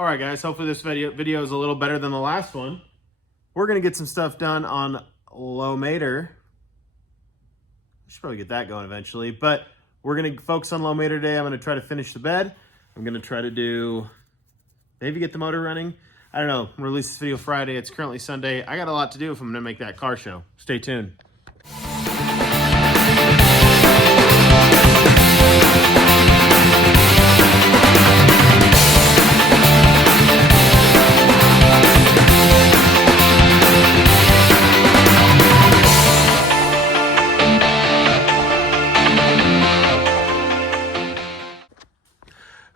All right, guys, hopefully this video is a little better than the last one. We're going to get some stuff done on low mater. I should probably get that going eventually, but we're going to focus on low mater today. I'm going to try to finish the bed. I'm going to try to do, maybe get the motor running. I don't know. I'm going to release this video Friday. It's currently Sunday. I got a lot to do if I'm going to make that car show. Stay tuned.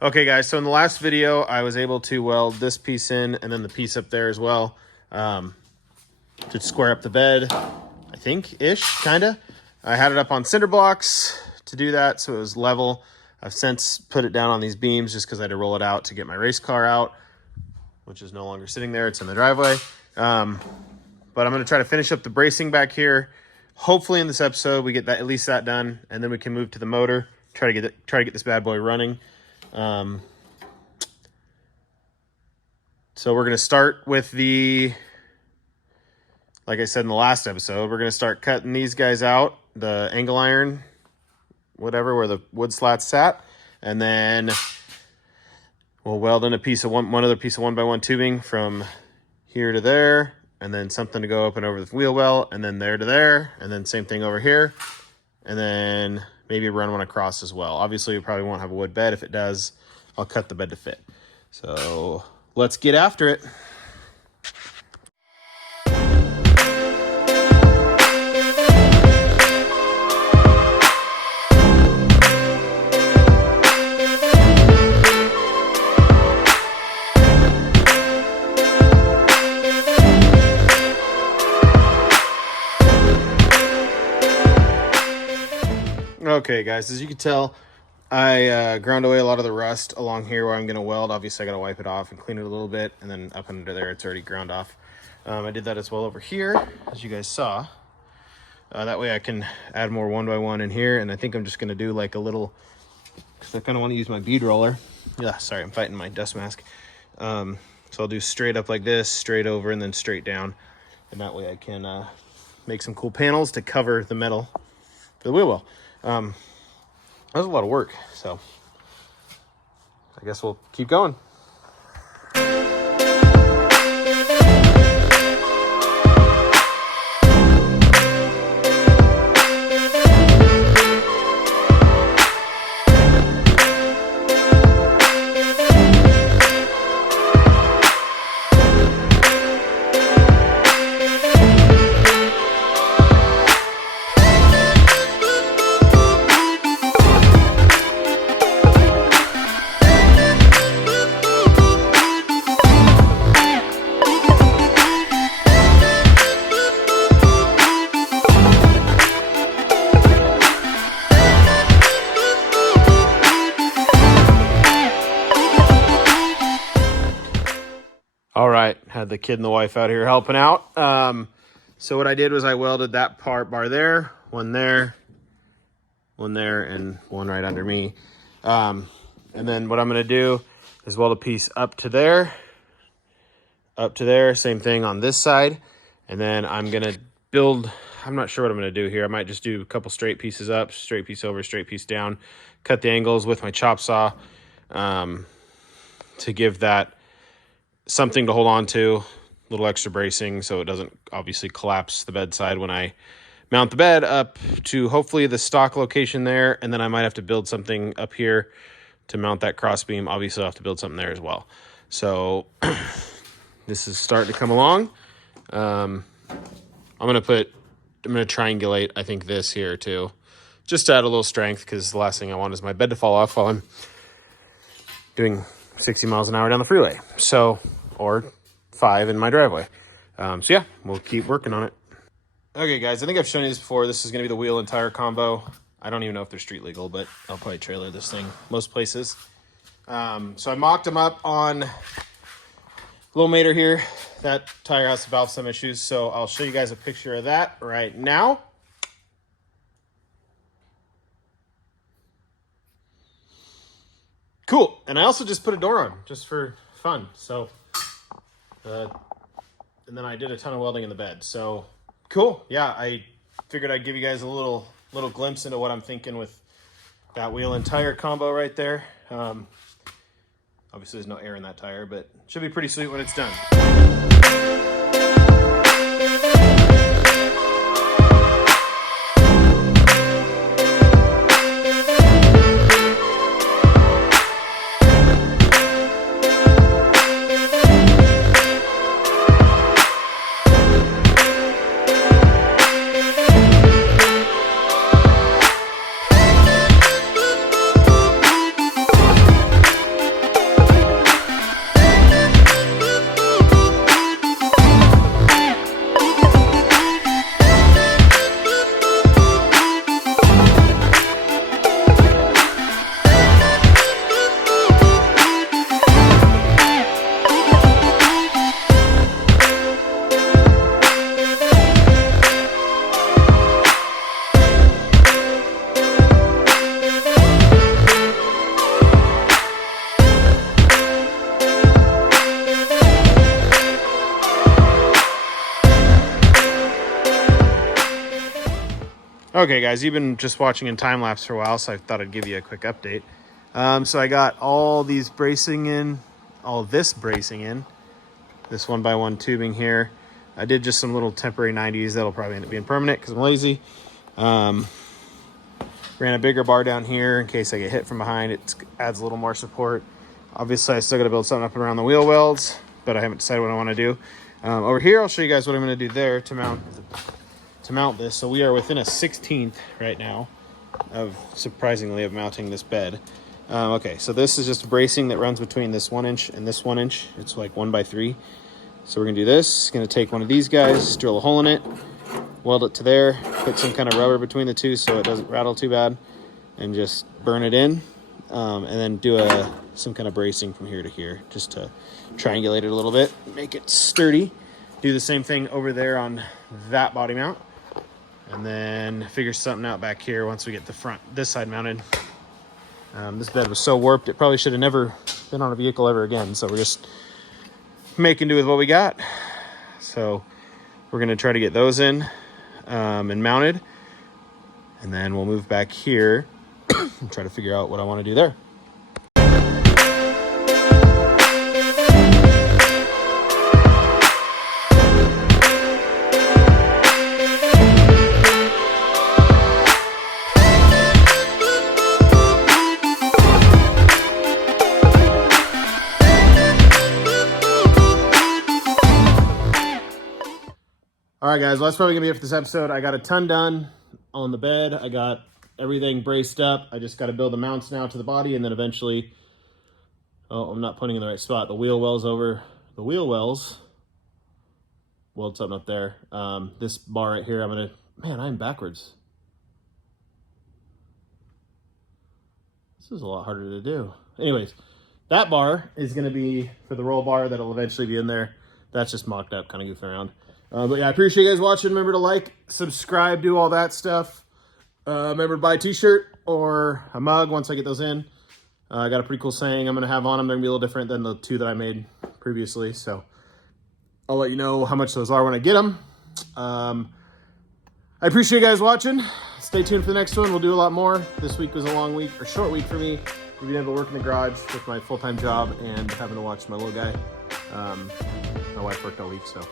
Okay guys, so in the last video, I was able to weld this piece in and then the piece up there as well to square up the bed, I think-ish, kinda. I had it up on cinder blocks to do that so it was level. I've since put it down on these beams just because I had to roll it out to get my race car out, which is no longer sitting there, it's in the driveway. But I'm gonna try to finish up the bracing back here. Hopefully in this episode we get that, at least that done, and then we can move to the motor, try to get this bad boy running. So we're going to start with like I said in the last episode, we're going to start cutting these guys out, the angle iron, whatever, where the wood slats sat, and then we'll weld in a piece of one other piece of 1x1 tubing from here to there, and then something to go up and over the wheel well, and then there to there, and then same thing over here, and then maybe run one across as well. Obviously, we probably won't have a wood bed. If it does, I'll cut the bed to fit. So let's get after it. Okay guys, as you can tell, I ground away a lot of the rust along here where I'm going to weld. Obviously I got to wipe it off and clean it a little bit, and then up under there it's already ground off. I did that as well over here, as you guys saw. That way I can add more 1x1 in here, and I think I'm just going to do like a little, because I kind of want to use my bead roller. Yeah, sorry, I'm fighting my dust mask. So I'll do straight up like this, straight over, and then straight down, and that way I can make some cool panels to cover the metal for the wheel well. That was a lot of work, so I guess we'll keep going. All right, had the kid and the wife out here helping out. So what I did was I welded that bar there, one there, and one right under me. And then what I'm gonna do is weld a piece up to there, same thing on this side. And then I'm gonna build, I'm not sure what I'm gonna do here. I might just do a couple straight pieces up, straight piece over, straight piece down, cut the angles with my chop saw to give that something to hold on to, a little extra bracing so it doesn't obviously collapse the bedside when I mount the bed up to hopefully the stock location there. And then I might have to build something up here to mount that cross beam. Obviously I'll have to build something there as well. So this is starting to come along. I'm going to triangulate, I think, this here too, just to add a little strength, because the last thing I want is my bed to fall off while I'm doing 60 miles an hour down the freeway. So, or 5 in my driveway. So yeah, we'll keep working on it. Okay guys, I think I've shown you this before. This is going to be the wheel and tire combo. I don't even know if they're street legal, but I'll probably trailer this thing most places. So I mocked them up on low mater here. That tire has valve stem issues, so I'll show you guys a picture of that right now. Cool. And I also just put a door on, just for fun. So, and then I did a ton of welding in the bed. So cool. Yeah, I figured I'd give you guys a little glimpse into what I'm thinking with that wheel and tire combo right there. Obviously there's no air in that tire, but it should be pretty sweet when it's done. Okay guys, you've been just watching in time lapse for a while, so I thought I'd give you a quick update. So I got all these bracing in, all this bracing in, this 1x1 tubing here. I did just some little temporary 90s that'll probably end up being permanent because I'm lazy. Ran a bigger bar down here in case I get hit from behind. It adds a little more support. Obviously I still got to build something up and around the wheel welds, but I haven't decided what I want to do. Over here I'll show you guys what I'm going to do there to mount this. So we are within a 16th right now of, surprisingly, of mounting this bed. Okay, so this is just bracing that runs between this 1 inch and this 1 inch. It's like 1x3. So we're gonna do this. Gonna take one of these guys, drill a hole in it, weld it to there, put some kind of rubber between the two so it doesn't rattle too bad, and just burn it in, and then do some kind of bracing from here to here just to triangulate it a little bit, make it sturdy. Do the same thing over there on that body mount, and then figure something out back here once we get this side mounted. This bed was so warped it probably should have never been on a vehicle ever again, so we're just making do with what we got. So we're going to try to get those in and mounted, and then we'll move back here and try to figure out what I want to do there. All right, guys, well, that's probably gonna be it for this episode. I got a ton done on the bed. I got everything braced up. I just got to build the mounts now to the body, and then eventually, oh, I'm not putting in the right spot. The wheel wells over the wheel wells. Weld something up there. This bar right here, I'm backwards. This is a lot harder to do. Anyways, that bar is gonna be for the roll bar that'll eventually be in there. That's just mocked up, kind of goofing around. But yeah, I appreciate you guys watching. Remember to like, subscribe, do all that stuff. Remember to buy a t-shirt or a mug once I get those in. I got a pretty cool saying I'm going to have on them. They're going to be a little different than the two that I made previously. So I'll let you know how much those are when I get them. I appreciate you guys watching. Stay tuned for the next one. We'll do a lot more. This week was a long week, or short week for me. We've been able to work in the garage with my full-time job and having to watch my little guy. My wife worked all week, so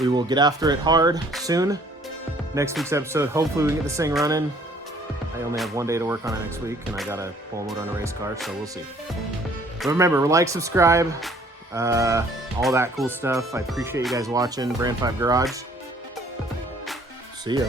we will get after it hard soon. Next week's episode, hopefully we can get this thing running. I only have 1 day to work on it next week, and I got a pull motor on a race car, so we'll see. But remember, like, subscribe, all that cool stuff. I appreciate you guys watching Brand 5 Garage. See ya.